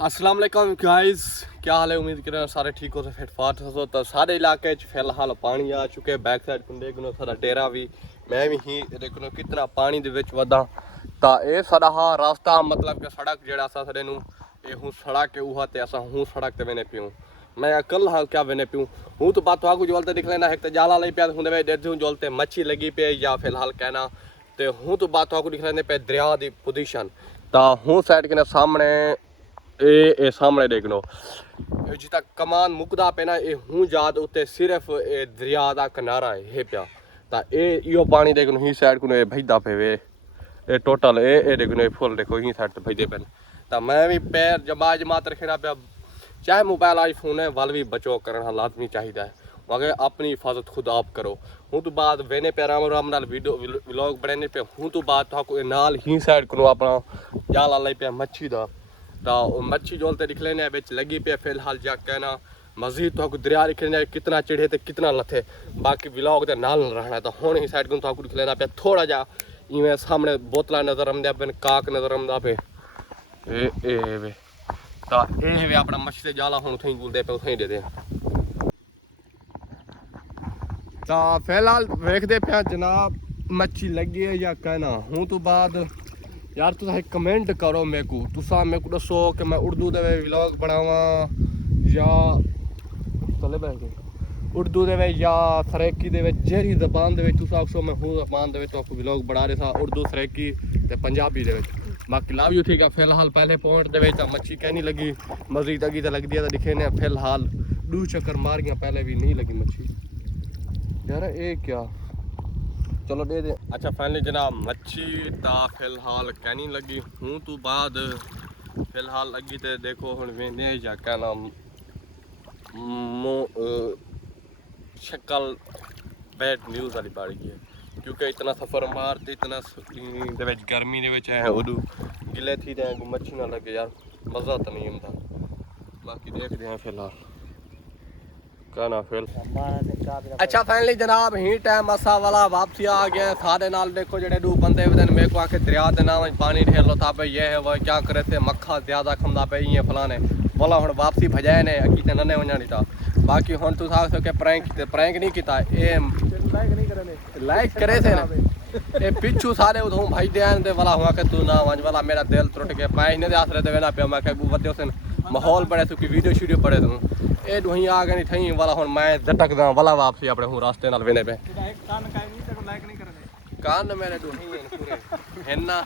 अस्सलाम वालेकुम गाइस, क्या हाल है। उम्मीद कर सारे ठीक हो, फिट फाट हो। तो सारे इलाके फिलहाल पानी आ चुके। बैक साइड को देखो सारा डेरा भी मैं भी ही देखो कितना पानी दे विच वधा। तो ये सारा हा रास्ता मतलब कि सड़क जेड़ा सा सारे नू ये हूँ सड़क के उहा ते असा हूँ सड़क ते वेने पियूं। मैं कल हाल क्या वेने पियूं हूँ तो बात वागू जोलते दिख लेना एक तो जाला लई पिया हुंदे वे डेढ़ जोलते मच्छी लगी पे या फिलहाल कहना ते हूँ तो बात वागू दिख लेने पे दरिया दी पोजीशन। तो हूँ साइड के सामने ए सामने देख लो जिता कमान मुकदा पे ना ये हूँ जाद उत्ते सिर्फ ए दरिया दा किनारा है ये पिया। ता यो पानी देख लो ही साइड को भजदा पे वे ए टोटल ए देख लो फुल देखो ही साइड ते भजदे पे। ता मैं भी पैर जमा जमात रखना पे चाहे मोबाइल आईफोन है वाल भी बचाव करना लाजमी चाहिए है मगर अपनी हिफाजत खुद आप करो। हूँ तो बाद वेने पे आराम आराम नाल वीडियो व्लॉग बनाने पे हूँ तो बाद तो नाल ही साइड को अपना जाला लाई पे मच्छी दा। तो मच्छी जोलते दिख लेने बिच लगी पे फिलहाल जा कहना मजीद तो दरिया दिख लेने कितना चिड़े तो कितना लथे बाकी व्लॉग के नाल रहना। तो हुण ही साइड को दिख लेना पे थोड़ा जा इवें सामने बोतला नजर आंदा पे काक नजर आंदा पे ए वे। तो ये वे अपना मच्छी ते जाला हुण उथई बोलदे पे उथई दे दे। तो फिलहाल वेखदे पे जनाब मच्छी लगी है या कहना हूँ तो बाद यार तुस कमेंट करो मेरे को तुसा मेरे को दसो कि मैं उर्दू दे व्लॉग बनावा या चले बैठे उर्दू दे या सरेकी दे जेहड़ी जबान दे तुस आखो मैं हूँ जबान दे तो व्लॉग बना रहे सा उर्दू सरेकी ते पंजाबी दे बाकी लाभ यू ठीक है। फिलहाल पहले पॉइंट दे मच्छी कहनी लगी मजीद अगी तो लगती है तो दिखे ने फिलहाल दो चक्कर मार गया पहले भी नहीं लगी मच्छी यार ये क्या चलो दे दे। अच्छा फाइनली जनाब मच्छी ता फिलहाल कहनी लगी हूँ तो बाद फिलहाल लगी तो देखो हुण वेंदे या कहना शक्ल बैड न्यूज़ वाली पड़ गई है क्योंकि इतना सफ़र मारते इतना गर्मी है उदू गिले थी रहे मच्छी ना लगे यार मज़ा तो नहीं आता। बाकी देखते हैं फिलहाल कहना फिर अच्छा फाइनली जनाब ही टाइम असा वाला वापसी आ गया सारे नाल देखो जेडे दो बंदे मेरे को आके दरिया के नाम पानी ढेर लो था पे ये है वह क्या करे थे मक्खा ज्यादा खमदा पे ये फलाने बोला हुण वापसी भजाए ने अकी ते नने वजानी था। बाकी हुण तू साख सके प्रैंक नहीं किता ए लाइक करे थे ए पिछू सारे उधों भाई देन दे वाला हुआ के तू ना वंज वाला मेरा दिल टूट के पाए ने दे आसरे ते वेना पे मैं के गुवते उसन माहौल बड़े तू की वीडियो शीडियो पड़े तू ए दुही आ गई थई वाला हुण मैं झटकदा वाला वापसी अपने हूं रास्ते नाल वेने पे कान मेरे दुही पूरे हेना